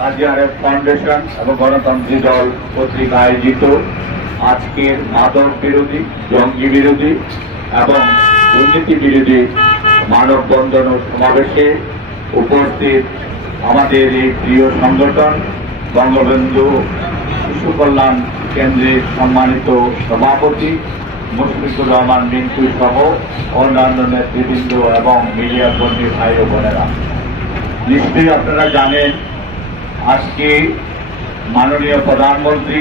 কাজী Aref foundation এবং গণতান্ত্রিক দল কর্তৃক আয়োজিত আজকের মাদক বিরোধী, জঙ্গি বিরোধী এবং দুর্নীতি বিরোধী মানববন্ধন ও সমাবেশে উপস্থিত আমাদের এই প্রিয় সংগঠন বঙ্গবন্ধু শিশু কল্যাণ কেন্দ্রের সম্মানিত সভাপতি মুশফিকুর রহমান মিন্টু সহ অন্যান্য নেতৃবৃন্দ এবং মিডিয়া কর্মী ভাই ও বোনেরা, নিশ্চয়ই আপনারা জানেন আজকে মাননীয় প্রধানমন্ত্রী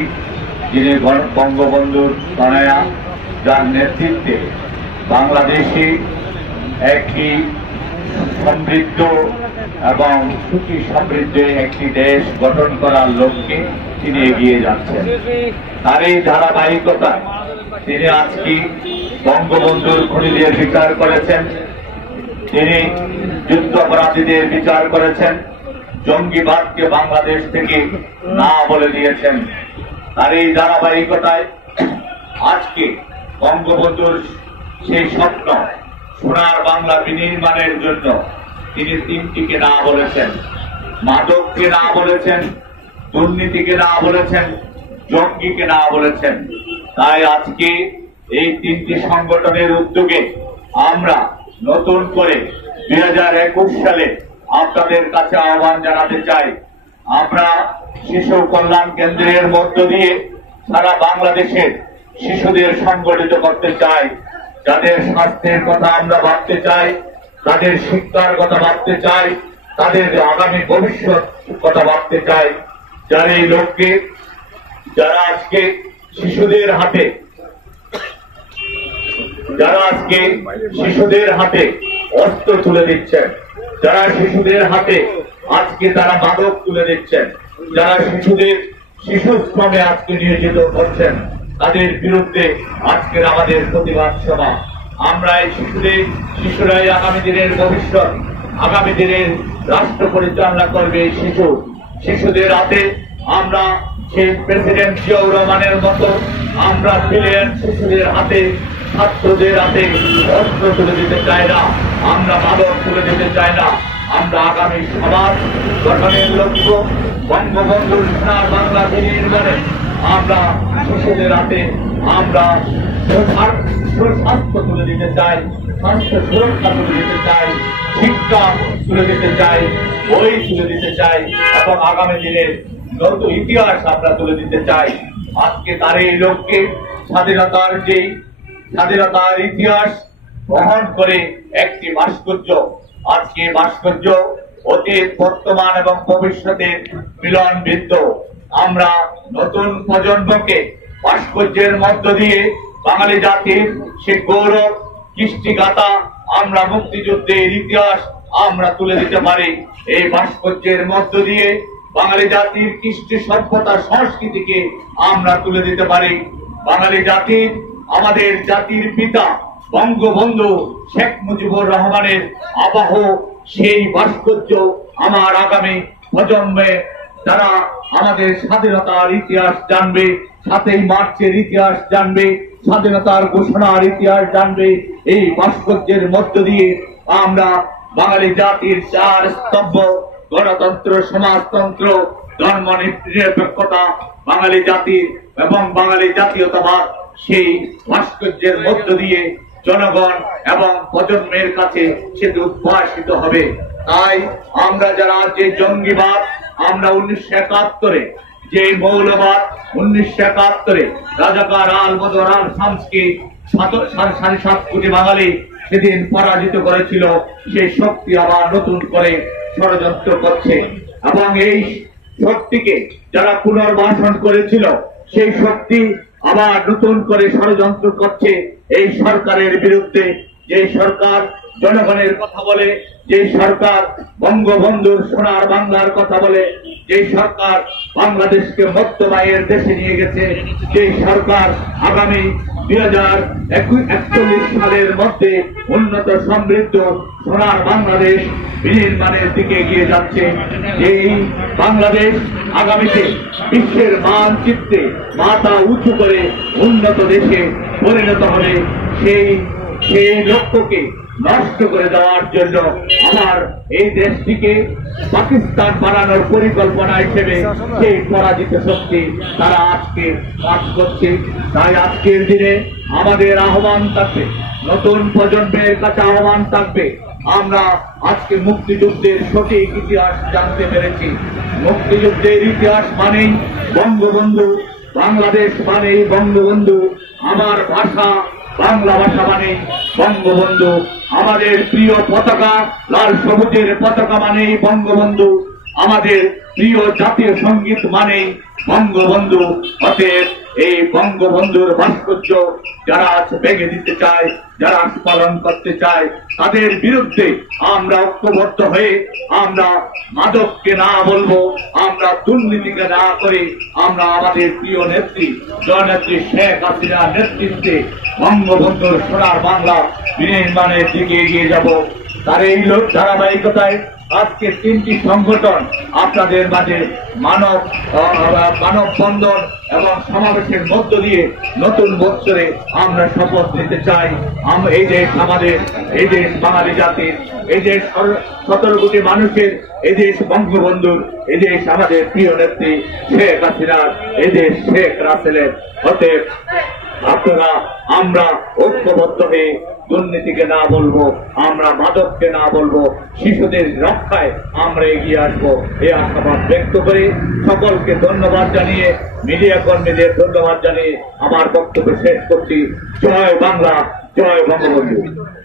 যিনি বঙ্গবন্ধুর তনয়া, যার নেতৃত্বে বাংলাদেশে একটি সমৃদ্ধ এবং সুখী সমৃদ্ধ একটি দেশ গঠন করার লক্ষ্যে তিনি এগিয়ে যাচ্ছেন। তার এই ধারাবাহিকতায় তিনি আজকে বঙ্গবন্ধুর খুনিদের বিচার করেছেন, তিনি যুদ্ধাপরাধীদের বিচার করেছেন, জঙ্গিবাদকে বাংলাদেশ থেকে না বলে দিয়েছেন। আর এই ধারাবাহিকতায় আজকে বঙ্গবন্ধুর সেই স্বপ্ন সোনার বাংলা বিনির্মাণের জন্য তিনি তিনটিকে না বলেছেন, মাদককে না বলেছেন, দুর্নীতিকে না বলেছেন, জঙ্গিকে না বলেছেন। তাই আজকে এই তিনটি সংগঠনের উদ্যোগে আমরা নতুন করে 2021 সালে আপনাদের কাছে আহ্বান জানাতে চাই। আমরা শিশু কল্যাণ কেন্দ্রের মধ্য দিয়ে সারা বাংলাদেশের শিশুদের সংগঠিত করতে চাই, যাদের স্বাস্থ্যের কথা আমরা ভাবতে চাই, তাদের শিক্ষার কথা ভাবতে চাই, তাদের আগামী ভবিষ্যৎ কথা ভাবতে চাই। যারা এই লোককে যারা আজকে শিশুদের হাতে অস্ত্র তুলে দিচ্ছেন, যারা শিশুদের হাতে আজকে তারা মাদক তুলে দিচ্ছেন, যারা শিশু শ্রমে আজকে নিয়োজিত করছেন, তাদের বিরুদ্ধে আজকের আমাদের প্রতিবাদ সভা। আমরা এই শিশুরাই আগামী দিনের ভবিষ্যৎ, আগামী দিনের রাষ্ট্র পরিচালনা করবে এই শিশুদের হাতে আমরা সেই প্রেসিডেন্ট জিয়াউর রহমানের মতো আমরা ব্রিলিয়ান্ট শিশুদের হাতে, ছাত্রদের হাতে অস্ত্র তুলে দিতে চাই না, আমরা মাদক তুলে দিতে চাই না। আমরা আগামী সমাজ গঠনের লক্ষ্য বঙ্গবন্ধুর সোনার বাংলা বিনির্মাণে আমরা শিশুদের হাতে আমরা স্বাস্থ্য তুলে দিতে চাই, স্বাস্থ্য সুরক্ষা তুলে দিতে চাই, শিক্ষা তুলে দিতে চাই, বই তুলে দিতে চাই এবং আগামী দিনের নতুন ইতিহাস আমরা তুলে দিতে চাই। আজকে তার এই লক্ষ্যে স্বাধীনতার ইতিহাস বহন করে একটি ভাস্কর্য, আজকে ভাস্কর্য অতীত, বর্তমান এবং ভবিষ্যতের মিলন বৃত্ত। আমরা নতুন প্রজন্মকে ভাস্কর্যের মধ্য দিয়ে বাঙালি জাতির সে গৌরব, কৃষ্টিগাথা, আমরা মুক্তিযুদ্ধের ইতিহাস আমরা তুলে দিতে পারি। এই ভাস্কর্যের মধ্য দিয়ে বাঙালি জাতির কৃষ্টি সভ্যতা, সংস্কৃতিকে আমরা তুলে দিতে পারি। বাঙালি জাতির, আমাদের জাতির পিতা বঙ্গবন্ধু শেখ মুজিবুর রহমানের আবাহ সেই ভাস্কর্য আমার আগামী প্রজন্মে যারা আমাদের স্বাধীনতার ইতিহাস জানবে, 7ই মার্চের ইতিহাস জানবে, স্বাধীনতার ঘোষণার ইতিহাস জানবে, এই ভাস্কর্যের মধ্য দিয়ে আমরা বাঙালি জাতির 4 স্তম্ভ গণতন্ত্র, সমাজতন্ত্র, ধর্ম নিরপেক্ষতা, বাঙালি জাতির এবং বাঙালি জাতীয়তাবাদ সেই ভাস্কর্যের মধ্য দিয়ে জনগণ এবং প্রজন্মের কাছে সেটি উদ্ভাসিত হবে। তাই আমরা যারা যে জঙ্গিবাদ আমরা 1971 যে মৌলবাদ 1971 রাজাকার আল-বদর আল-শামসকে 7.5 কোটি বাঙালি সেদিন পরাজিত করেছিল, সেই শক্তি আবার নতুন করে ষড়যন্ত্র করছে এবং এই শক্তিকে যারা পুনর্বাসন করেছিল সেই শক্তি আবার নতুন করে ষড়যন্ত্র করছে এই সরকারের বিরুদ্ধে। যে সরকার জনগণের কথা বলে, যে সরকার বঙ্গবন্ধুর সোনার বাংলার কথা বলে, যে সরকার বাংলাদেশকে মধ্যবায়ের দেশে নিয়ে গেছে, যে সরকার আগামী 2041 সালের মধ্যে উন্নত সমৃদ্ধ সোনার বাংলাদেশ বিনির্মাণের দিকে এগিয়ে যাচ্ছে। এই বাংলাদেশ আগামীতে বিশ্বের মানচিত্রে মাথা উঁচু করে উন্নত দেশে পরিণত হবে। সেই লক্ষ্যকে নষ্ট করে দেওয়ার জন্য আমার এই দেশটিকে পাকিস্তান বানানোর পরিকল্পনা হিসেবে সেই পরাজিত শক্তি তারা আজকে কাজ করছে। তাই আজকের দিনে আমাদের আহ্বান থাকবে, নতুন প্রজন্মের কাছে আহ্বান থাকবে, আমরা আজকে মুক্তিযুদ্ধের সঠিক ইতিহাস জানতে পেরেছি। মুক্তিযুদ্ধের ইতিহাস মানেই বঙ্গবন্ধু, বাংলাদেশ মানেই বঙ্গবন্ধু, আমার ভাষা বাংলা ভাষা মানেই বঙ্গবন্ধু, আমাদের প্রিয় পতাকা লাল সবুজের পতাকা মানেই বঙ্গবন্ধু, আমাদের প্রিয় জাতীয় সঙ্গীত মানেই বঙ্গবন্ধু। অতএব এই বঙ্গবন্ধুর ভাস্কর্য যারা আজ ভেঙে দিতে চায়, যারা পালন করতে চায়, তাদের বিরুদ্ধে আমরা ঐক্যবদ্ধ হয়ে আমরা মাদককে না বলবো, আমরা দুর্নীতিকে না করে আমরা আমাদের প্রিয় নেত্রী জননেত্রী শেখ হাসিনার নেতৃত্বে বঙ্গবন্ধুর সোনার বাংলা বিনির্মাণের দিকে এগিয়ে যাব। তার এই লোক ধারাবাহিকতায় আজকে 3টি সংগঠন আপনাদের মাঝে মানববন্ধন এবং সমাবেশের মধ্য দিয়ে নতুন বৎসরে আমরা শপথ নিতে চাই। এই দেশ আমাদের, এই দেশ বাঙালি জাতির, এই দেশ 17 কোটি মানুষের, এই দেশ বঙ্গবন্ধুর, এই দেশ আমাদের প্রিয় নেত্রী শেখ হাসিনার, এই দেশ শেখ রাসেলের। অতএব আপনারা আমরা ঐক্যবদ্ধ হয়ে দুর্নীতিকে না বলবো, আমরা মাদককে না বলবো, শিশুদের রক্ষায় আমরা এগিয়ে আসবো, এই আশাবাদ ব্যক্ত করে সকলকে ধন্যবাদ জানিয়ে, মিডিয়া কর্মীদের ধন্যবাদ জানিয়ে আমার বক্তব্য শেষ করছি। জয় বাংলা, জয় বঙ্গবন্ধু।